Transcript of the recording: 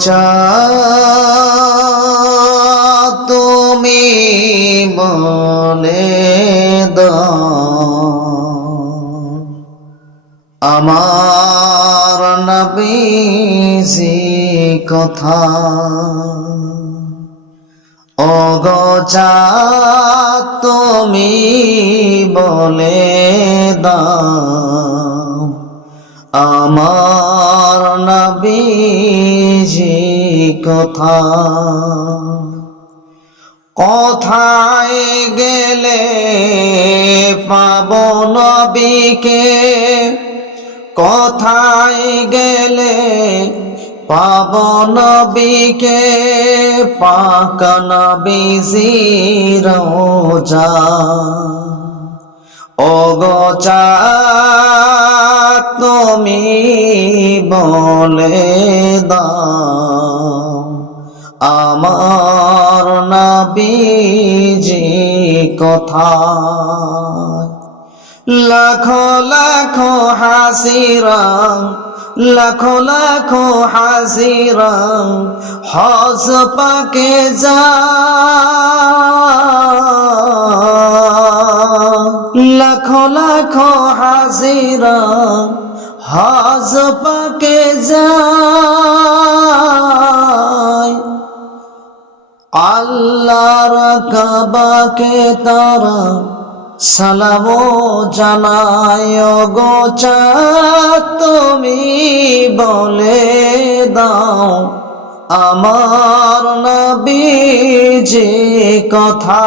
চা তুমি বলে দাও আমার নবীজি কথা ওগো চা তুমি বলে দাও আমার নবীজি কথা কোথায় গেলে পাবো নবীকে কোথায় গেলে পাবো নবীকে পাক নবীজির রওজা ওগো চা তুমি বলে দাও আমার নবীজি কথা লাখো লাখো হাসিরাম লাখো লাখো হাসিরাম হজ পাকে যা লাখো লাখো হাসিরাম হজ পাকে যায় আল্লাহর কাবাকে তারা সালাম জানায় গো চা তুমি বলে দাও আমার নবীজি কথা